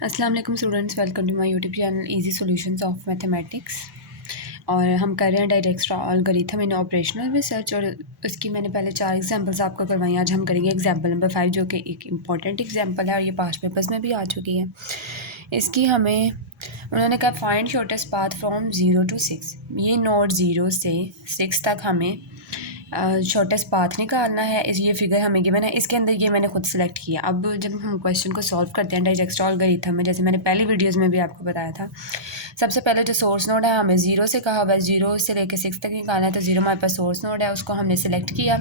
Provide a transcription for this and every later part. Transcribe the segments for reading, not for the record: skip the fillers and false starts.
अस्सलाम वालेकुम students, welcome to my YouTube channel easy solutions of mathematics. और हम कर रहे हैं direct algorithm in operational research. और उसकी मैंने पहले 4 एग्जांपल्स आपको करवाई। आज हम करेंगे एग्जांपल नंबर 5, जो कि एक इम्पॉर्टेंट एग्जांपल है और ये पास्ट पेपर्स में भी आ चुकी है। इसकी हमें उन्होंने कहा find shortest path from 0 to 6। ये नोड 0 से 6 तक हमें शॉर्टेस्ट पाथ निकालना है। ये फिगर हमें गिवन है, इसके अंदर ये मैंने खुद सेलेक्ट किया। अब जब हम क्वेश्चन को सॉल्व करते हैं डायरेक्ट अलगोरिथम में, जैसे मैंने पहली वीडियोस में भी आपको बताया था, सबसे पहले जो सोर्स नोड है हमें 0 से कहा हुआ है 0 से लेकर 6 तक निकालना है। तो 0 हमारे पास सोर्स नोड है, उसको हमने सेलेक्ट किया।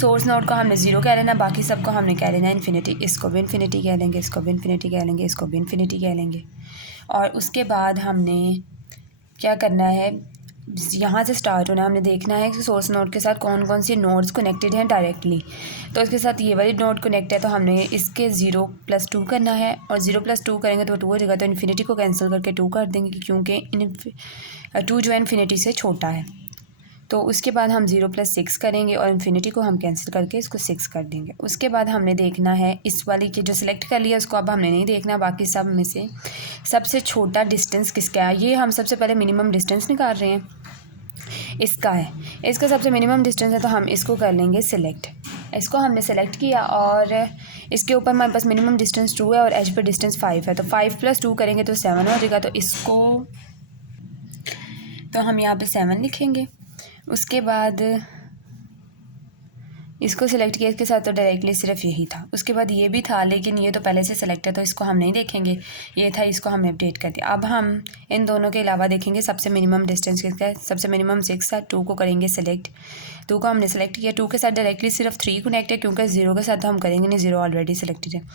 सोर्स नोड को हमने 0 कह लेना, बाकी सबको हमने कह लेना इन्फिनिटी। इसको भी इन्फिनिटी कह लेंगे, इसको भी इन्फिनिटी कह लेंगे, इसको भी इन्फिनिटी कह लेंगे। और उसके बाद हमने क्या करना है, यहाँ से स्टार्ट होना है। हमने देखना है कि सोर्स नोड के साथ कौन कौन सी नोड्स कनेक्टेड हैं डायरेक्टली। तो इसके साथ ये वाली नोड कनेक्ट है, तो हमने इसके 0 + 2 करना है। और 0 + 2 करेंगे तो 2 हो जाएगा, तो इन्फिनिटी को कैंसिल करके 2 कर देंगे, क्योंकि 2 जो है इन्फिनिटी से छोटा है। तो उसके बाद हम 0 + 6 करेंगे और इन्फिनिटी को हम कैंसिल करके इसको 6 कर देंगे। उसके बाद हमने देखना है इस वाली की जो सिलेक्ट कर लिया उसको अब हमने नहीं देखना, बाकी सब में से सबसे छोटा डिस्टेंस किसका है। ये हम सबसे पहले मिनिमम डिस्टेंस निकाल रहे हैं, इसका है। इसका सबसे मिनिमम डिस्टेंस है, तो हम इसको कर लेंगे सिलेक्ट। इसको हमने सेलेक्ट किया और इसके ऊपर हमारे पास मिनिमम डिस्टेंस 2 है और एज पर डिस्टेंस 5 है। तो 5 + 2 करेंगे तो 7 हो जाएगा। तो इसको तो हम यहाँ पे 7 लिखेंगे। उसके बाद इसको सिलेक्ट किया, इसके साथ तो डायरेक्टली सिर्फ यही था। उसके बाद ये भी था, लेकिन ये तो पहले से सिलेक्ट है तो इसको हम नहीं देखेंगे। ये था, इसको हमने अपडेट कर दिया। अब हम इन दोनों के अलावा देखेंगे सबसे मिनिमम डिस्टेंस किसका है। सबसे मिनिमम 6 है, 2 को करेंगे सिलेक्ट। 2 को हमने सेलेक्ट किया, 2 के साथ डायरेक्टली सिर्फ 3 कनेक्ट है, क्योंकि 0 के साथ हम करेंगे नहीं, 0 ऑलरेडी सेलेक्टेड है।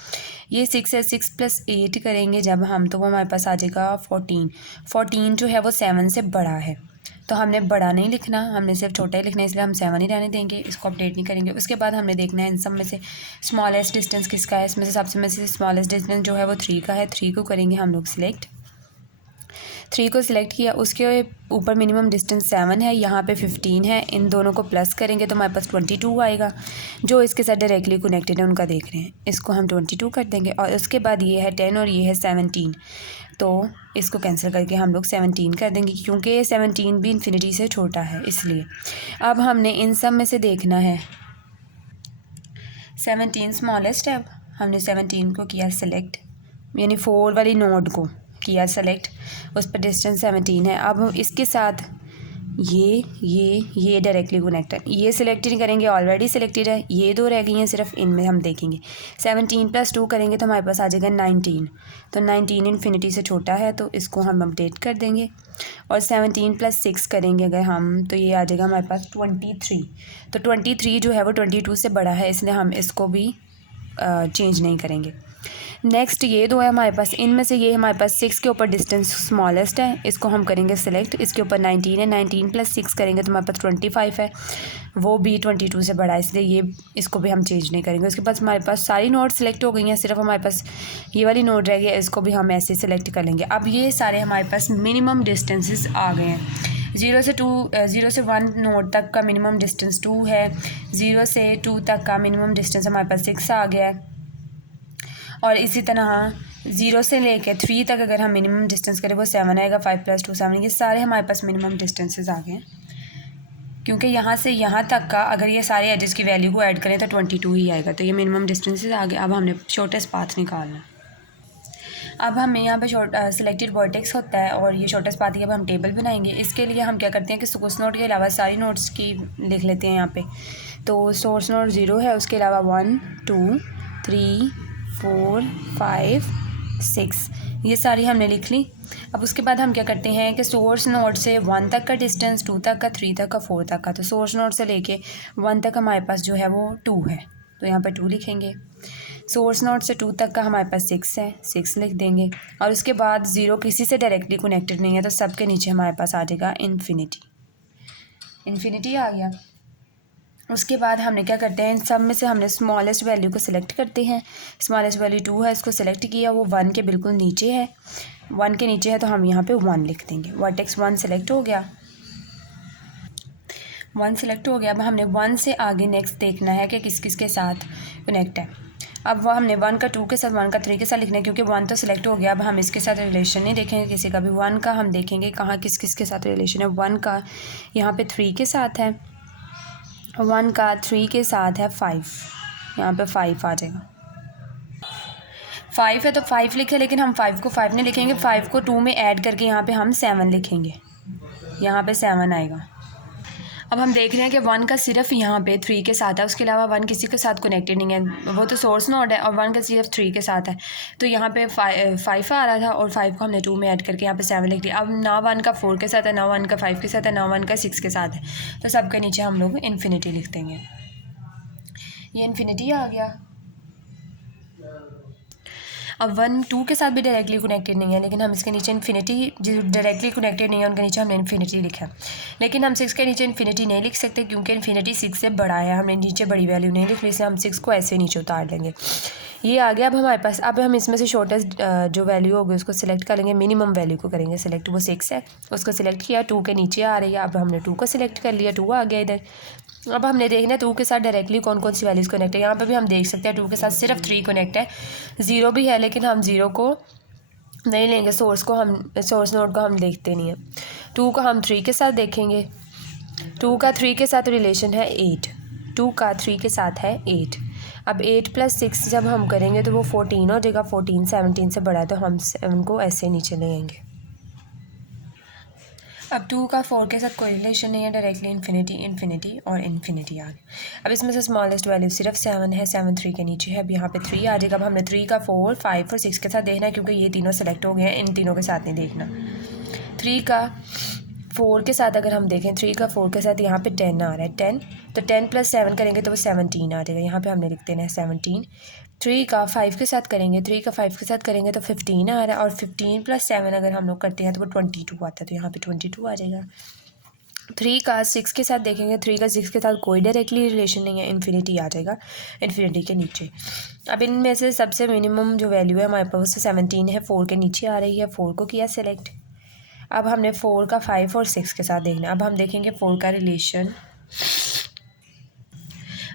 ये 6 है, 6 + 8 करेंगे जब हम, तो वो हमारे पास आ जाएगा 14। 14 जो है वो 7 से बड़ा है, तो हमने बड़ा नहीं लिखना, हमने सिर्फ छोटा ही लिखना है, इसलिए हम 7 ही रहने देंगे, इसको अपडेट नहीं करेंगे। उसके बाद हमने देखना है इन सब में से स्मॉलेस्ट डिस्टेंस किसका है। इसमें से सबसे में से स्मॉलेस्ट डिस्टेंस जो है वो 3 का है। 3 को करेंगे हम लोग सिलेक्ट। 3 को सिलेक्ट किया, उसके ऊपर मिनिमम डिस्टेंस 7 है, यहाँ पे 15 है। इन दोनों को प्लस करेंगे तो हमारे पास 22 आएगा। जो इसके साथ डायरेक्टली कनेक्टेड है उनका देख रहे हैं, इसको हम 22 कर देंगे। और उसके बाद ये है 10 और ये है 17, तो इसको कैंसिल करके हम लोग 17 कर देंगे, क्योंकि 17 भी इन्फिनिटी से छोटा है इसलिए। अब हमने इन सब में से देखना है 17 स्मॉलेस्ट है। हमने 17 को किया सेलेक्ट, यानी 4 वाली नोड को किया सेलेक्ट, उस पर डिस्टेंस 17 है। अब हम इसके साथ ये डायरेक्टली कनेक्टेड, ये सिलेक्ट नहीं करेंगे, ऑलरेडी सिलेक्टेड है। ये 2 रह गई हैं, सिर्फ इनमें हम देखेंगे। 17 + 2 करेंगे तो हमारे पास आ जाएगा 19। तो 19 इन्फिनिटी से छोटा है, तो इसको हम अपडेट कर देंगे। और 17 + 6 करेंगे अगर हम, तो ये आ जाएगा हमारे पास 23। तो 23 जो है वो 22 से बड़ा है, इसलिए हम इसको भी चेंज नहीं करेंगे। नेक्स्ट ये 2 है हमारे पास, इनमें से ये हमारे पास 6 के ऊपर डिस्टेंस स्मॉलेस्ट है, इसको हम करेंगे सिलेक्ट। इसके ऊपर 19 है, 19 + 6 करेंगे तो हमारे पास 25 है, वो भी 22 से बड़ा है, इसलिए ये इसको भी हम चेंज नहीं करेंगे। उसके बाद हमारे पास सारी नोड सेलेक्ट हो गई हैं, सिर्फ हमारे पास ये वाली नोड रह गई है, इसको भी हम ऐसे सेलेक्ट कर लेंगे। अब ये सारे हमारे पास मिनिमम डिस्टेंसेस आ गए हैं। 0 से 1 नोड तक का मिनिमम डिस्टेंस 2 है। 0 से 2 तक का मिनिमम डिस्टेंस हमारे पास 6 आ गया है। और इसी तरह 0 से लेकर 3 तक अगर हम मिनिमम डिस्टेंस करें वो 7 आएगा। 5 + 2 7, ये सारे हमारे पास मिनिमम डिस्टेंसेस आ गए हैं, क्योंकि यहाँ से यहाँ तक का अगर ये सारे एजेस की वैल्यू को ऐड करें तो 22 ही आएगा। तो ये मिनिमम डिस्टेंसेस आ गए। अब हमने शॉर्टेस्ट पाथ निकालना। अब हमें यहाँ पे सिलेक्टेड वर्टेक्स होता है और ये शॉर्टेस्ट पाथ की अब हम टेबल बनाएंगे। इसके लिए हम क्या करते हैं कि सोर्स नोड के अलावा सारी नोड्स की लिख लेते हैं यहाँ पे। तो सोर्स नोड 0 है, उसके अलावा 1 2 3 4 5 6 ये सारी हमने लिख ली। अब उसके बाद हम क्या करते हैं कि सोर्स नोड से 1 तक का डिस्टेंस, 2 तक का, 3 तक का, 4 तक का, तो सोर्स नोड से लेके 1 तक हमारे पास जो है वो 2 है, तो यहाँ पर 2 लिखेंगे। सोर्स नोड से 2 तक का हमारे पास 6 है, 6 लिख देंगे। और उसके बाद 0 किसी से डायरेक्टली कनेक्टेड नहीं है, तो सबके नीचे हमारे पास आ जाएगा इन्फिनिटी। इन्फिनिटी आ गया। उसके बाद हमने क्या करते हैं, इन सब में से हमने स्मॉलेस्ट वैल्यू को सिलेक्ट करते हैं। स्मॉलेस्ट वैल्यू 2 है, इसको सिलेक्ट किया, वो 1 के बिल्कुल नीचे है। 1 के नीचे है तो हम यहाँ पे 1 लिख देंगे। वर्टेक्स 1 सेलेक्ट हो गया, 1 सेलेक्ट हो गया। अब हमने 1 से आगे नेक्स्ट देखना है कि किस किस के साथ कनेक्ट है। अब वो हमने 1 का 2 के साथ, 1 का 3 के साथ लिखना है, क्योंकि 1 तो सिलेक्ट हो गया। अब हम इसके साथ रिलेशन नहीं देखेंगे किसी का भी। 1 का हम देखेंगे कहाँ किस किस के साथ रिलेशन है। 1 का यहाँ पे 3 के साथ है, 1 का 3 के साथ है 5, यहाँ पे 5 आ जाएगा। 5 है तो 5 लिखे, लेकिन हम 5 को 5 नहीं लिखेंगे, 5 को 2 में ऐड करके यहाँ पे हम 7 लिखेंगे, यहाँ पे 7 आएगा। अब हम देख रहे हैं कि 1 का सिर्फ यहाँ पे 3 के साथ है, उसके अलावा 1 किसी के साथ कनेक्टेड नहीं है, वो तो सोर्स नोड है, और 1 का सिर्फ 3 के साथ है। तो यहाँ पे 5 आ रहा था और 5 को हमने 2 में ऐड करके यहाँ पे 7 लिख दिया। अब ना 1 का 4 के साथ है, ना 1 का 5 के साथ है, ना 1 का 6 के साथ है, तो सबके नीचे हम लोग इन्फिनिटी लिख देंगे। ये इन्फिनिटी आ गया। अब 1 2 के साथ भी डायरेक्टली कनेक्टेड नहीं है, लेकिन हम इसके नीचे इन्फिनिटी, जो डायरेक्टली कनेक्टेड नहीं है उनके नीचे हमने इन्फिनिटी लिखा है। लेकिन हम 6 के नीचे इन्फिनिटी नहीं लिख सकते, क्योंकि इन्फिनिटी 6 से बड़ा है, हमने नीचे बड़ी वैल्यू नहीं लिखनी, इसलिए हम 6 को ऐसे नीचे उतार लेंगे। ये आ गया अब हमारे पास। अब हम इसमें से शॉर्टेस्ट जो वैल्यू होगी उसको सिलेक्ट करेंगे, मिनिमम वैल्यू को करेंगे सिलेक्ट। वो 6 है, उसको सिलेक्ट किया, 2 के नीचे आ रही है। अब हमने 2 को सिलेक्ट कर लिया, 2 आ गया इधर। अब हमने देखना है 2 के साथ डायरेक्टली कौन कौन सी वैल्यूज़ कनेक्ट है। यहाँ पे भी हम देख सकते हैं 2 के साथ सिर्फ 3 कनेक्ट है, 0 भी है, लेकिन हम 0 को नहीं लेंगे, सोर्स नोड को हम देखते नहीं है। 2 को हम 3 के साथ देखेंगे, 2 का 3 के साथ रिलेशन है 8, 2 का 3 के साथ है 8। अब 8 + 6 जब हम करेंगे तो वो 14 हो जाएगा, 14 17 से बड़ा है, तो हम 7 को ऐसे नीचे ले आएंगे। अब 2 का 4 के साथ कोई रिलेशन नहीं है, डायरेक्टली इन्फिनिटी और इन्फिनिटी आ गया। अब इसमें से स्मॉलेस्ट वैल्यू सिर्फ 7 है, 7 3 के नीचे है, अब यहाँ पे 3 आ जाएगा। अब हमने 3 का 4 5 और 6 के साथ देखना है, क्योंकि ये तीनों सेलेक्ट हो गए हैं, इन तीनों के साथ नहीं देखना। 3 का 4 के साथ अगर हम देखें, 3 का 4 के साथ यहाँ पे 10 आ रहा है, 10, तो 10 + 7 करेंगे तो वो 17 आ जाएगा, यहाँ पे हमने लिख देना है 17। 3 का 5 के साथ करेंगे, 3 का 5 के साथ करेंगे तो 15 आ रहा है, और 15 + 7 अगर हम लोग करते हैं तो वो 22 आता है, तो यहाँ पे 22 आ जाएगा। 3 का 6 के साथ देखेंगे, 3 का 6 के साथ कोई डायरेक्टली रिलेशन नहीं है, इन्फिनिटी आ जाएगा इन्फिनिटी के नीचे। अब इनमें से सबसे मिनिमम जो वैल्यू है हमारे पास 17 है, 4 के नीचे आ रही है, 4 को किया सेलेक्ट। अब हमने 4 का 5 और 6 के साथ देखना। अब हम देखेंगे 4 का रिलेशन,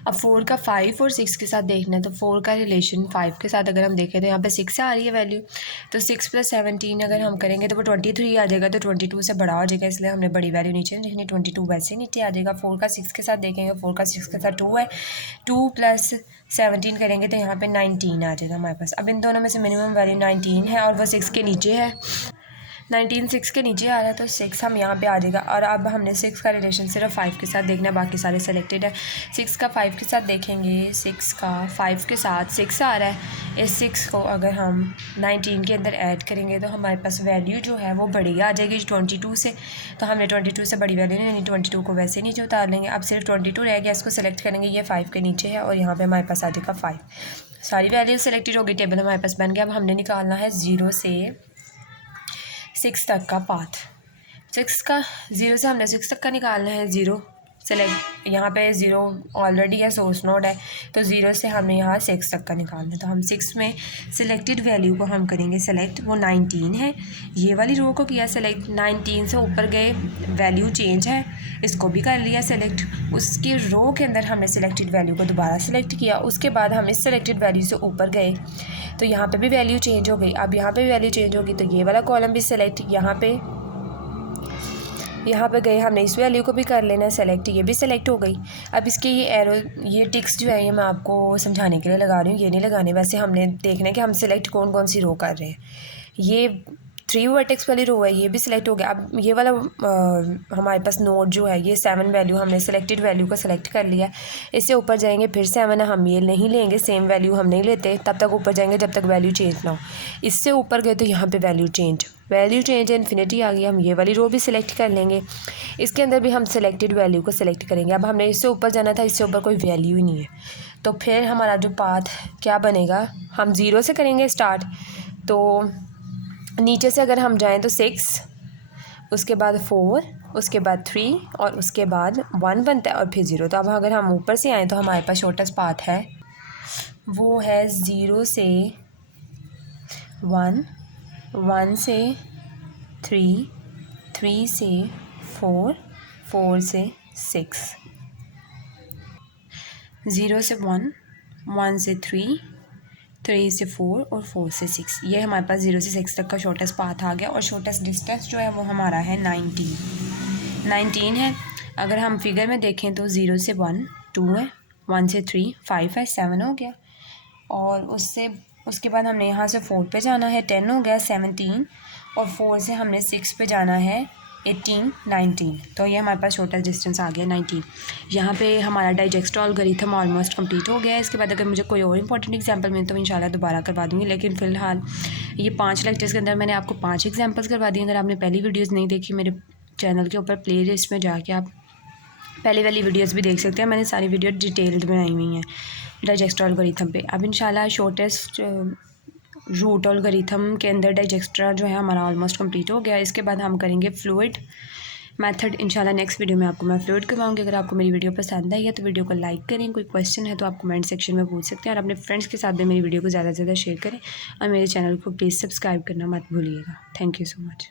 अब 4 का 5 और 6 के साथ देखना है, तो 4 का रिलेशन 5 के साथ अगर हम देखें तो यहाँ पे 6 आ रही है वैल्यू, तो 6 + 17 अगर हम करेंगे तो वो 23 आ जाएगा, तो 22 से बड़ा हो जाएगा, इसलिए हमने बड़ी वैल्यू नीचे नहीं लिखनी, 22 वैसे नीचे आ जाएगा। 4 का 6 के साथ देखेंगे, 4 का 6 के साथ 2 है, 2 + 17 करेंगे तो यहाँ पे 19 आ जाएगा हमारे पास। अब इन दोनों में से मिनिमम वैल्यू 19 है और वो 6 के नीचे है, 19 6 के नीचे आ रहा है, तो 6 हम यहाँ पे आ जाएगा। और अब हमने 6 का रिलेशन सिर्फ 5 के साथ देखना है, बाकी सारे सेलेक्टेड है। 6 का 5 के साथ देखेंगे, 6 का 5 के साथ 6 आ रहा है, इस 6 को अगर हम 19 के अंदर ऐड करेंगे तो हमारे पास वैल्यू जो है वो बड़ी आ जाएगी 22 से, तो हमने 22 से बड़ी वैल्यू नहीं, 22 को वैसे नीचे उतार लेंगे। अब सिर्फ 22 रह गया, इसको सेलेक्ट करेंगे, ये 5 के नीचे है, और यहाँ पर हमारे पास आ जाएगा 5। सारी वैल्यू सेलेक्टेड होगी, टेबल हमारे पास बन गया। अब हमने निकालना है 0 से 6 तक का पाथ। 6 का 0 से हमने 6 तक का निकालना है, 0 सेलेक्ट, यहाँ पे 0 ऑलरेडी है, सोर्स नोड है, तो 0 से हमने यहाँ 6 तक का निकालना है। तो हम 6 में सिलेक्टेड वैल्यू को हम करेंगे सेलेक्ट, वो 19 है, ये वाली रो को किया सेलेक्ट, 19 से ऊपर गए वैल्यू चेंज है, इसको भी कर लिया सेलेक्ट। उसके रो के अंदर हमने सिलेक्टेड वैल्यू को दोबारा सेलेक्ट किया, उसके बाद हम इस सेलेक्टेड वैल्यू से ऊपर गए तो यहाँ पे भी वैल्यू चेंज हो गई। अब यहाँ पे भी वैल्यू चेंज होगी, तो ये वाला कॉलम भी सेलेक्ट, यहाँ पे गए, हमने इस वैल्यू को भी कर लेना है सेलेक्ट, ये भी सेलेक्ट हो गई। अब इसके ये एरो, ये टिक्स जो है ये मैं आपको समझाने के लिए लगा रही हूँ, ये नहीं लगाने, वैसे हमने देखना है कि हम सेलेक्ट कौन कौन सी रो कर रहे हैं। ये 3 वर्टेक्स वाली रो है, ये भी सिलेक्ट हो गया। अब ये वाला हमारे पास नोड जो है, ये 7 वैल्यू, हमने सेलेक्टेड वैल्यू को सेलेक्ट कर लिया। इससे ऊपर जाएंगे फिर 7 है, हम ये नहीं लेंगे, सेम वैल्यू हम नहीं लेते, तब तक ऊपर जाएंगे जब तक वैल्यू चेंज ना हो। इससे ऊपर गए तो यहाँ पे वैल्यू चेंज है, इन्फिनिटी आ गई, हम ये वाली रो भी सिलेक्ट कर लेंगे। इसके अंदर भी हम सेलेक्टेड वैल्यू को सिलेक्ट करेंगे। अब हमने इससे ऊपर जाना था, इससे ऊपर कोई वैल्यू ही नहीं है, तो फिर हमारा जो पाथ क्या बनेगा, हम 0 से करेंगे स्टार्ट, तो नीचे से अगर हम जाएं तो 6, उसके बाद 4, उसके बाद 3 और उसके बाद 1 बनता है और फिर 0। तो अब अगर हम ऊपर से आएँ तो हमारे पास शॉर्टेस्ट पाथ है, वो है 0 से 1, 1 से 3, 3 से 4, 4 से 6, 0 से 1, 1 से 3, 3 से 4 और 4 से 6। ये हमारे पास 0 से 6 तक का शॉर्टेस्ट पाथ आ गया और शॉर्टेस्ट डिस्टेंस जो है वो हमारा है 19 है। अगर हम फिगर में देखें तो 0 से 1 2 है, 1 से 3 5 है, 7 हो गया। और उसके बाद हमने यहाँ से 4 पे जाना है, 10 हो गया, 17। और 4 से हमने 6 पे जाना है, 18 19। तो ये हमारे पास शॉर्टेस्ट डिस्टेंस आ गया 19। यहाँ पे हमारा डाइजेक्स्ट्रा एल्गोरिथम ऑलमोस्ट कंप्लीट हो गया है। इसके बाद अगर मुझे कोई और इंपॉर्टेंट एग्जांपल मिले तो इंशाल्लाह दोबारा करवा दूँगी, लेकिन फ़िलहाल ये 5 लेक्चर्स के अंदर मैंने आपको 5 एग्जांपल्स करवा दी। अगर आपने पहली वीडियोज़ नहीं देखी, मेरे चैनल के ऊपर प्ले लिस्ट में जाके आप पहले वाली वीडियोज़ भी देख सकते हैं। मैंने सारी वीडियो डिटेल्ड बनाई हुई हैं डाइजेक्स्ट्रा एल्गोरिथम पे। अब इंशाल्लाह शॉर्टेस्ट रूट एल्गोरिथम के अंदर डाइजेक्स्ट्रा जो है हमारा ऑलमोस्ट कंप्लीट हो गया। इसके बाद हम करेंगे फ्लूइड मेथड। इंशाल्लाह नेक्स्ट वीडियो में आपको मैं फ्लूइड करवाऊँगी। अगर आपको मेरी वीडियो पसंद आई है तो वीडियो को लाइक करें। कोई क्वेश्चन है तो आप कमेंट सेक्शन में पूछ सकते हैं, और अपने फ्रेंड्स के साथ भी मेरी वीडियो को ज़्यादा से ज़्यादा शेयर करें, और मेरे चैनल को प्लीज़ सब्सक्राइब करना मत भूलिएगा। Thank you so much.